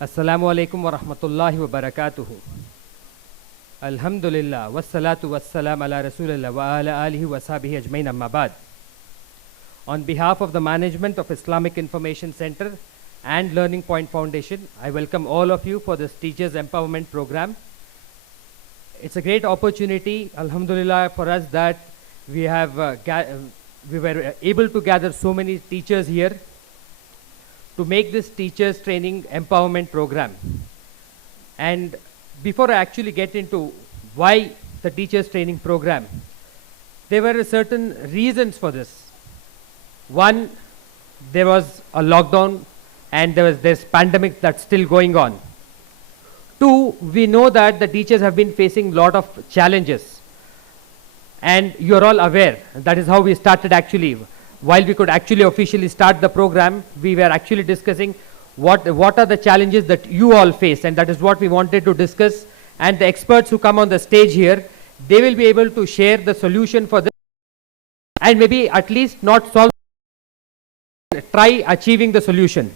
Assalamu alaikum wa rahmatullahi wa barakatuhu. Alhamdulillah, wassalatu wassalam ala rasulillah wa ala alihi wa sahbihi ajmain amma ba'd. On behalf of the management of Islamic Information Center and Learning Point Foundation, I welcome all of you for this Teachers Empowerment Program. It's a great opportunity, alhamdulillah, for us that we were able to gather so many teachers here to make this teachers training empowerment program. And before I actually get into why the teachers training program, there were certain reasons for this. One, there was a lockdown and there was this pandemic that's still going on. Two, we know that the teachers have been facing a lot of challenges, and you're all aware. That is how we started actually. While we could actually officially start the program, we were actually discussing what are the challenges that you all face, and that is what we wanted to discuss. And the experts who come on the stage here, they will be able to share the solution for this, and maybe at least not solve, try achieving the solution.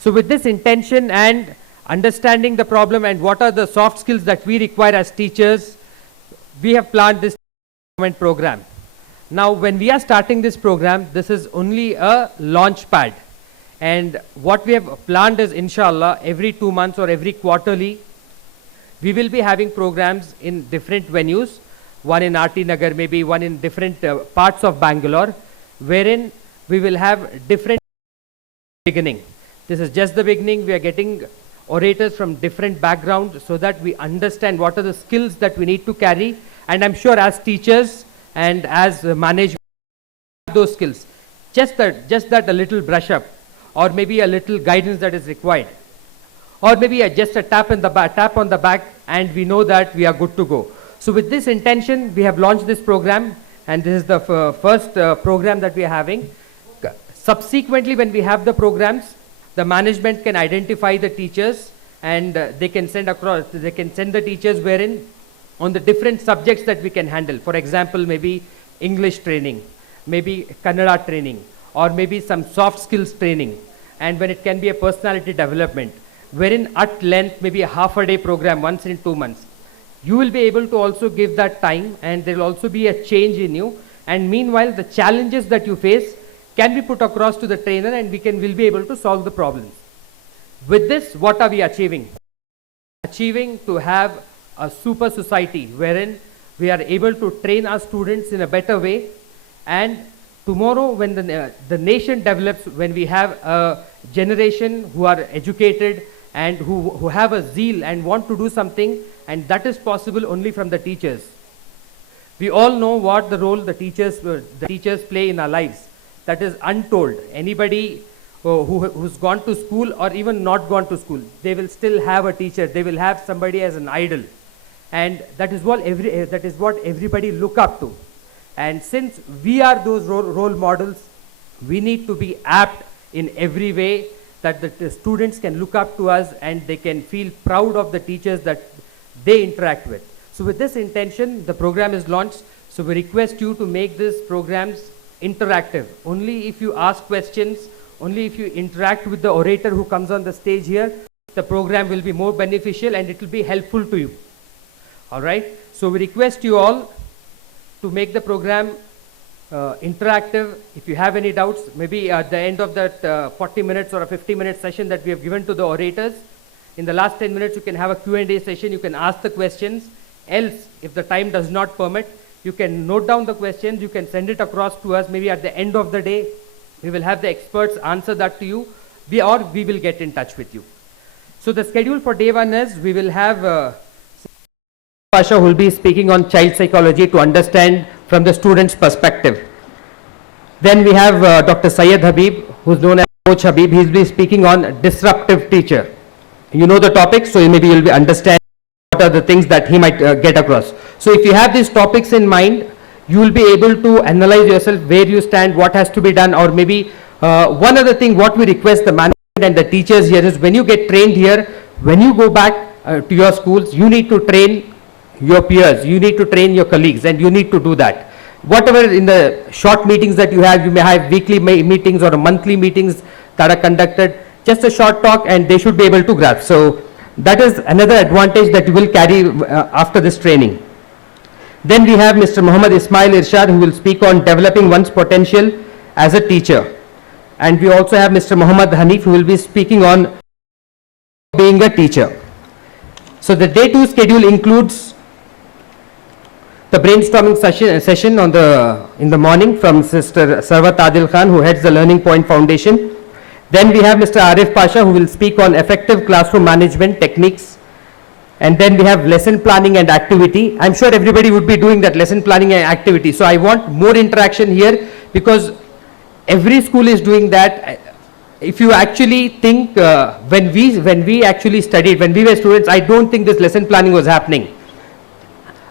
So with this intention and understanding the problem and what are the soft skills that we require as teachers, we have planned this program. Now, when we are starting this program, this is only a launch pad. And what we have planned is, inshallah, every 2 months or every quarterly, we will be having programs in different venues, one in RT Nagar, maybe one in different parts of Bangalore, wherein we will have different beginning. This is just the beginning. We are getting orators from different backgrounds so that we understand what are the skills that we need to carry. And I'm sure as teachers and as management, those skills, just that a little brush up, or maybe a little guidance that is required, or maybe just a tap on the back, and we know that we are good to go. So with this intention, we have launched this program, and this is the first program that we are having. Subsequently, when we have the programs, the management can identify the teachers, and they can send the teachers wherein on the different subjects that we can handle. For example, maybe English training, maybe Kannada training, or maybe some soft skills training, and when it can be a personality development, wherein at length, maybe a half a day program once in 2 months. You will be able to also give that time, and there will also be a change in you. And meanwhile, the challenges that you face can be put across to the trainer, and will be able to solve the problems. With this, what are we achieving? Achieving to have a super society wherein we are able to train our students in a better way, and tomorrow when the nation develops, when we have a generation who are educated and who have a zeal and want to do something, and that is possible only from the teachers. We all know what the role the teachers play in our lives. That is untold. Anybody who's gone to school or even not gone to school, they will still have a teacher. They will have somebody as an idol. And that is what everybody look up to. And since we are those role models, we need to be apt in every way that the students can look up to us and they can feel proud of the teachers that they interact with. So with this intention, the program is launched. So we request you to make these programs interactive. Only if you ask questions, only if you interact with the orator who comes on the stage here, the program will be more beneficial and it will be helpful to you. All right. So we request you all to make the program interactive. If you have any doubts, maybe at the end of that 40 minutes or a 50-minute session that we have given to the orators, in the last 10 minutes you can have a Q&A session. You can ask the questions. Else, if the time does not permit, you can note down the questions. You can send it across to us. Maybe at the end of the day, we will have the experts answer that to you, or we will get in touch with you. So the schedule for day one is we will have Pasha who will be speaking on child psychology to understand from the student's perspective. Then we have Dr. Syed Habib, who's known as Coach Habib. He will be speaking on disruptive teacher. You know the topic, so maybe you'll be understand what are the things that he might get across. So if you have these topics in mind, you will be able to analyze yourself where you stand, what has to be done, or maybe one other thing what we request the management and the teachers here is when you get trained here, when you go back to your schools, you need to train your peers, you need to train your colleagues, and you need to do that. Whatever in the short meetings that you may have weekly meetings or monthly meetings that are conducted, just a short talk and they should be able to grasp. So that is another advantage that you will carry after this training. Then we have Mr. Muhammad Ismail Irshad, who will speak on developing one's potential as a teacher. And we also have Mr. Muhammad Hanif, who will be speaking on being a teacher. So the day 2 schedule includes the brainstorming session in the morning from Sister Sarwat Adil Khan, who heads the Learning Point Foundation. Then we have Mr. Arif Pasha, who will speak on effective classroom management techniques. And then we have lesson planning and activity. I'm sure everybody would be doing that lesson planning and activity. So I want more interaction here because every school is doing that. If you actually think when we actually studied, when we were students, I don't think this lesson planning was happening.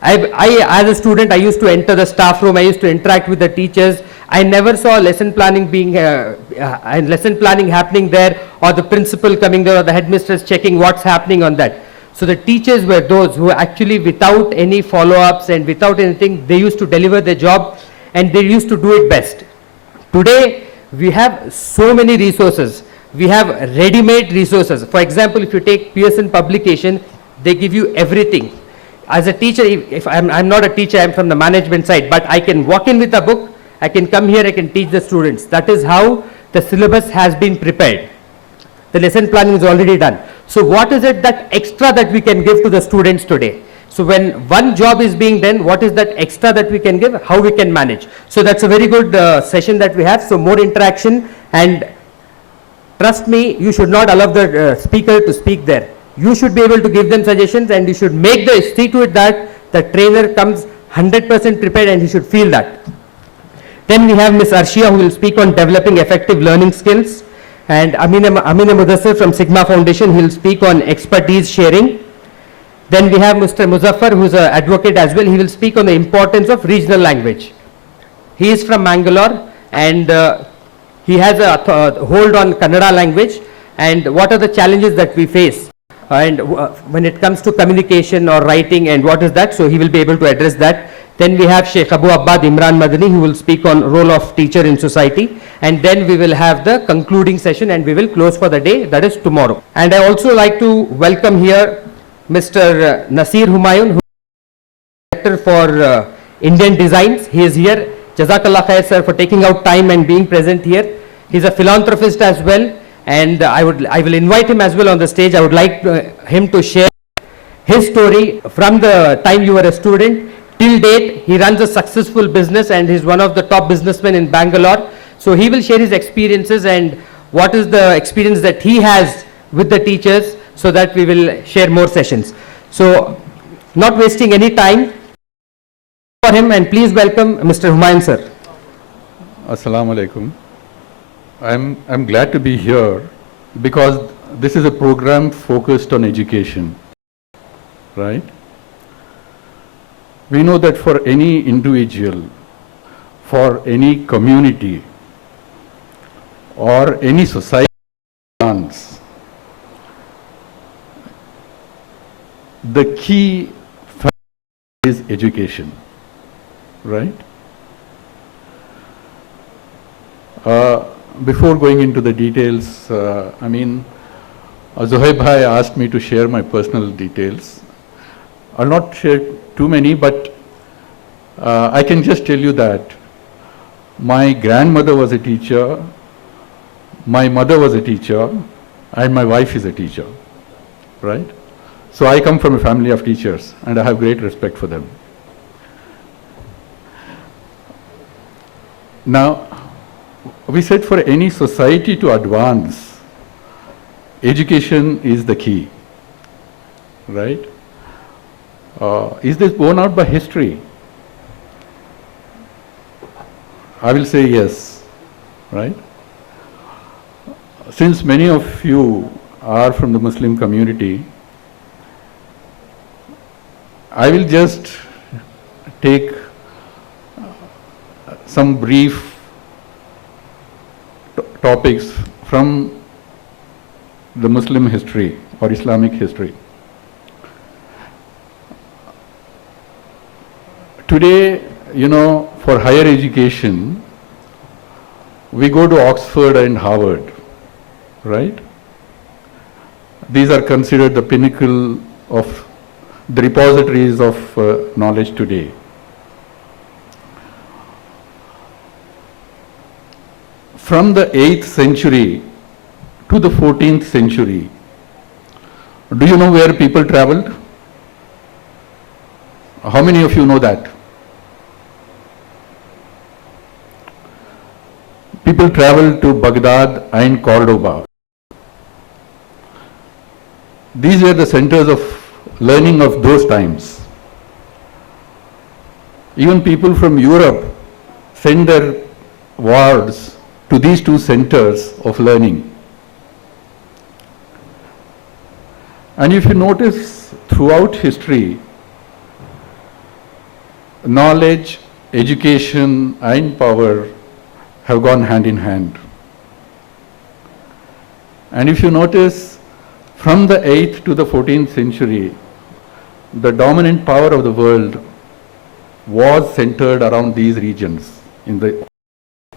As a student, I used to enter the staff room. I used to interact with the teachers. I never saw lesson planning happening there, or the principal coming there, or the headmistress checking what's happening on that. So the teachers were those who actually, without any follow-ups and without anything, they used to deliver their job and they used to do it best. Today, we have so many resources. We have ready-made resources. For example, if you take Pearson publication, they give you everything. As a teacher, if I'm not a teacher, I'm from the management side, but I can walk in with a book, I can come here, I can teach the students. That is how the syllabus has been prepared. The lesson planning is already done. So what is it that extra that we can give to the students today? So when one job is being done, what is that extra that we can give? How we can manage? So that's a very good session that we have. So more interaction, and trust me, you should not allow the speaker to speak there. You should be able to give them suggestions, and you should see to it that the trainer comes 100% prepared, and he should feel that. Then we have Ms. Arshia, who will speak on developing effective learning skills. And Amina Mudassir from Sigma Foundation, he will speak on expertise sharing. Then we have Mr. Muzaffar, who is an advocate as well. He will speak on the importance of regional language. He is from Mangalore, and he has a hold on Kannada language and what are the challenges that we face. And when it comes to communication or writing and what is that, so he will be able to address that. Then we have Sheikh Abu Abbad Imran Madani, who will speak on role of teacher in society. And then we will have the concluding session and we will close for the day, that is tomorrow. And I also like to welcome here Mr. Nasir Humayun, who is Director for Indian Designs. He is here. Jazakallah khair, sir, for taking out time and being present here. He is a philanthropist as well. And I will invite him as well on the stage. I would like him to share his story from the time you were a student till date. He runs a successful business and he's one of the top businessmen in Bangalore. So he will share his experiences and what is the experience that he has with the teachers, so that we will share more sessions. So not wasting any time for him, and please welcome Mr. Humayun, sir. Assalamu alaikum. I'm glad to be here because this is a program focused on education, right? We know that for any individual, for any community, or any society, the key factor is education, right? Before going into the details, Zohaib Bhai asked me to share my personal details. I'll not share too many, but I can just tell you that my grandmother was a teacher, my mother was a teacher, and my wife is a teacher, right? So I come from a family of teachers, and I have great respect for them. Now, we said for any society to advance, education is the key, right? Is this borne out by history? I will say yes, right? Since many of you are from the Muslim community, I will just take some brief topics from the Muslim history or Islamic history. Today, for higher education, we go to Oxford and Harvard, right? these are considered the pinnacle of the repositories of knowledge today. From the 8th century to the 14th century, do you know where people traveled? How many of you know that? People traveled to Baghdad and Cordoba. These were the centers of learning of those times. Even people from Europe sent their wards to these two centers of learning. And if you notice throughout history, knowledge, education, and power have gone hand in hand. And if you notice, from the 8th to the 14th century, the dominant power of the world was centered around these regions in the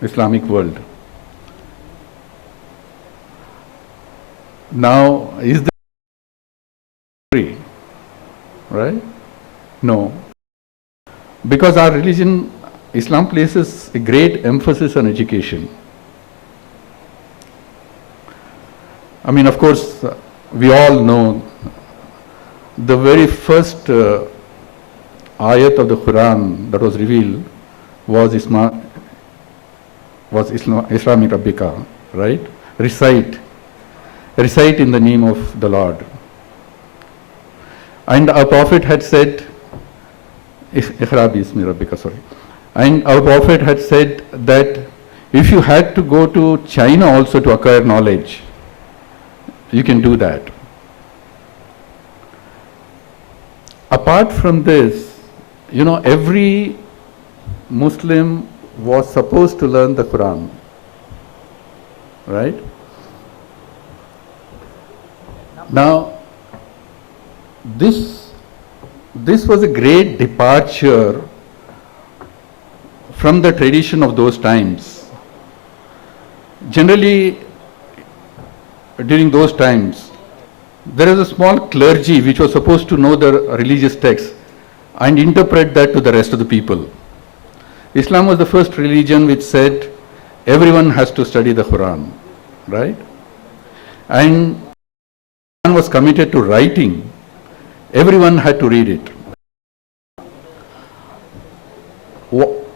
Islamic world. Now, is this free? Right? No. Because our religion, Islam, places a great emphasis on education. I mean, of course, we all know the very first ayat of the Quran that was revealed was Islamic Rabbika, right? Recite in the name of the Lord. And our Prophet had said, Iqra bismi Rabbika, sorry. And our Prophet had said that if you had to go to China also to acquire knowledge, you can do that. Apart from this, you know, every Muslim was supposed to learn the Quran, right? Now, this was a great departure from the tradition of those times. Generally, during those times, there is a small clergy which was supposed to know the religious text and interpret that to the rest of the people. Islam was the first religion which said everyone has to study the Quran, right? And Quran was committed to writing. Everyone had to read it.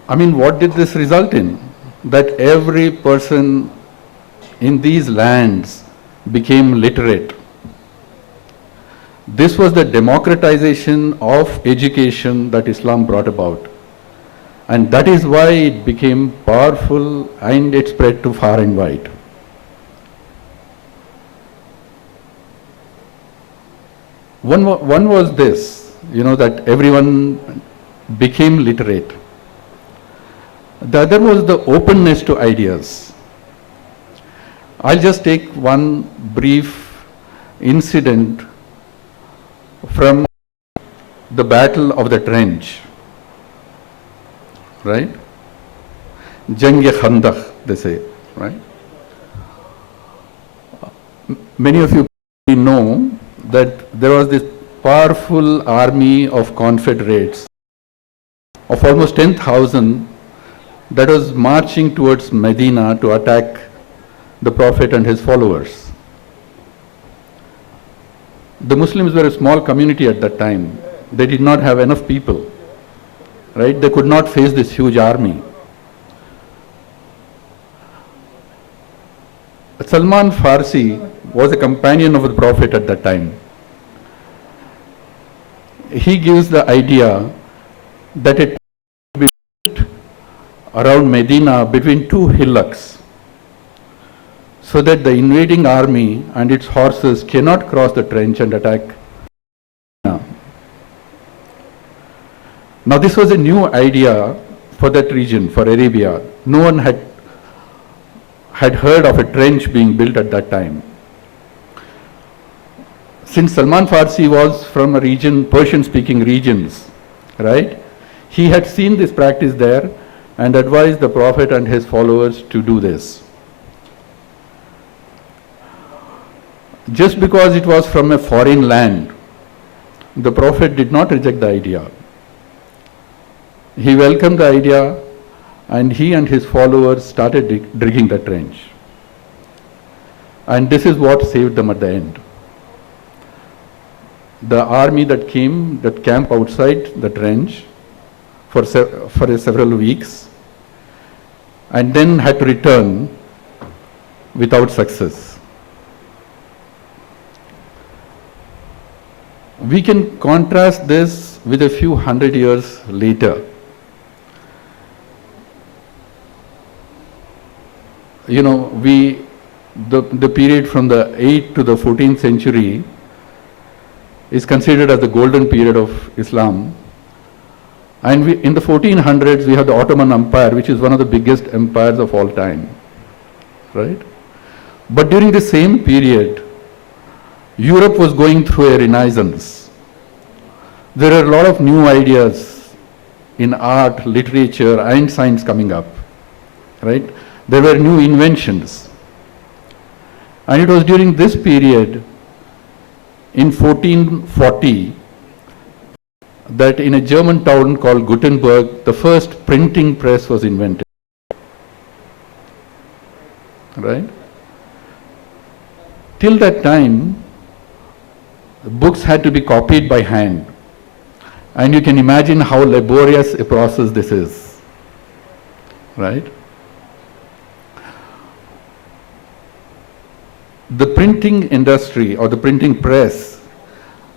I mean, what did this result in? That every person in these lands became literate. This was the democratization of education that Islam brought about. And that is why it became powerful and it spread to far and wide. One was this, you know, that everyone became literate. The other was the openness to ideas. I'll just take one brief incident from the Battle of the Trench, right? Jang-e-Khandaq, they say, right? Many of you know that there was this powerful army of Confederates of almost 10,000 that was marching towards Medina to attack the Prophet and his followers. The Muslims were a small community at that time. They did not have enough people, right? They could not face this huge army. Salman Farsi was a companion of the Prophet at that time. He gives the idea that it be built around Medina between two hillocks, so that the invading army and its horses cannot cross the trench and attack. Now this was a new idea for that region, for Arabia. No one had heard of a trench being built at that time. Since Salman Farsi was from a region, Persian-speaking regions, right? He had seen this practice there and advised the Prophet and his followers to do this. Just because it was from a foreign land, the Prophet did not reject the idea. He welcomed the idea, and he and his followers started digging the trench. And this is what saved them at the end. The army that came, that camped outside the trench for several weeks, and then had to return without success. We can contrast this with a few hundred years later. You know, the period from the 8th to the 14th century is considered as the golden period of Islam. And in the 1400s, we have the Ottoman Empire, which is one of the biggest empires of all time, right? But during the same period, Europe was going through a renaissance. There are a lot of new ideas in art, literature, and science coming up, right? There were new inventions. And it was during this period, in 1440, that in a German town called Gutenberg, the first printing press was invented, right? Till that time, the books had to be copied by hand. And you can imagine how laborious a process this is, right? The printing industry or the printing press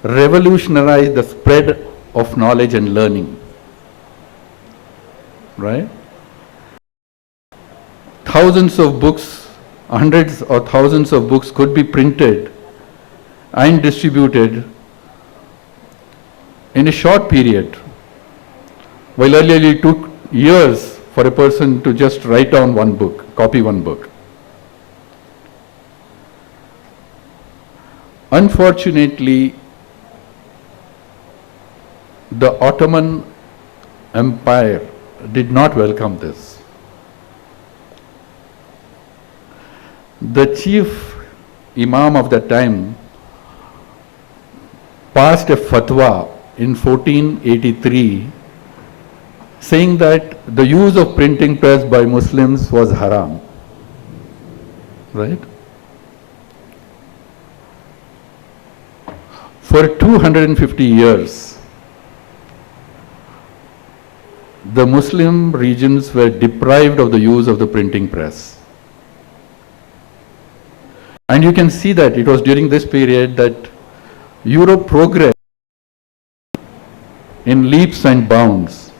revolutionized the spread of knowledge and learning, right? Thousands of books, hundreds or thousands of books could be printed and distributed in a short period, while earlier it took years for a person to just write down one book, copy one book. Unfortunately, the Ottoman Empire did not welcome this. The chief imam of that time passed a fatwa in 1483 saying that the use of printing press by Muslims was haram, right? For 250 years, the Muslim regions were deprived of the use of the printing press. And you can see that it was during this period that Europe progressed in leaps and bounds,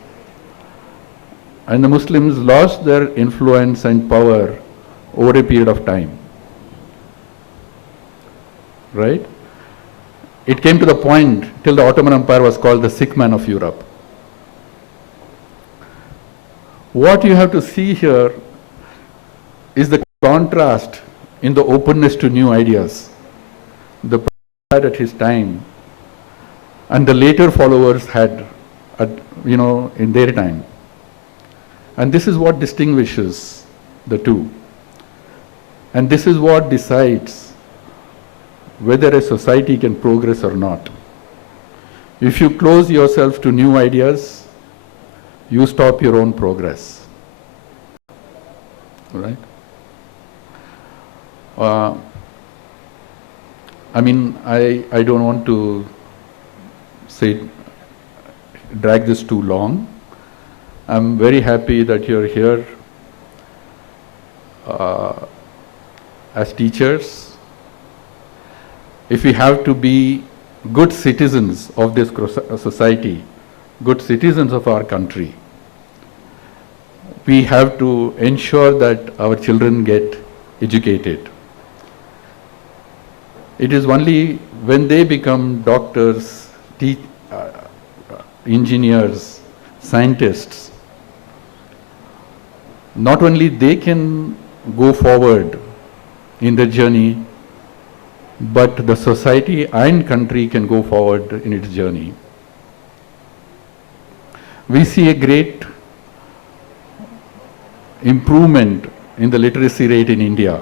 and the Muslims lost their influence and power over a period of time, right? It came to the point till the Ottoman Empire was called the sick man of Europe. What you have to see here is the contrast in the openness to new ideas. The Prophet at his time and the later followers had, in their time. And this is what distinguishes the two. And this is what decides whether a society can progress or not. If you close yourself to new ideas, you stop your own progress, right? I don't want to drag this too long. I'm very happy that you're here as teachers. If we have to be good citizens of this society, good citizens of our country, we have to ensure that our children get educated. It is only when they become doctors, engineers, scientists, not only they can go forward in their journey, but the society and country can go forward in its journey. We see a great improvement in the literacy rate in India.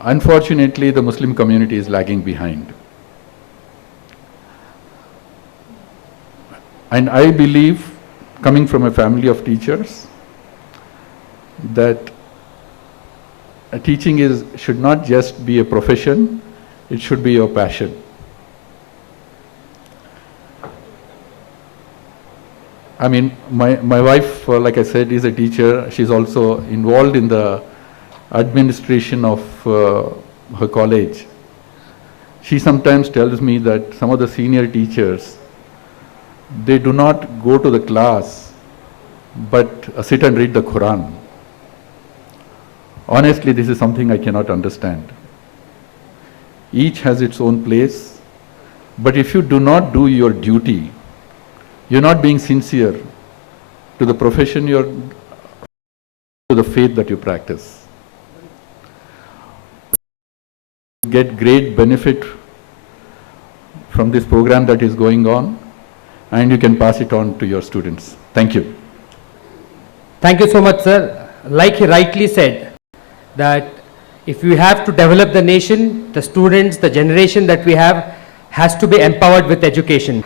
Unfortunately, the Muslim community is lagging behind. And I believe, coming from a family of teachers, that teaching should not just be a profession, it should be your passion. I mean, my wife, like I said, is a teacher. She's also involved in the administration of her college. She sometimes tells me that some of the senior teachers, they do not go to the class, but sit and read the Quran. Honestly, this is something I cannot understand. Each has its own place, but if you do not do your duty, you're not being sincere to the profession to the faith that you practice. Get great benefit from this program that is going on, and you can pass it on to your students. Thank you. Thank you so much, sir. Like he rightly said, that if we have to develop the nation, the students, the generation that we have has to be empowered with education.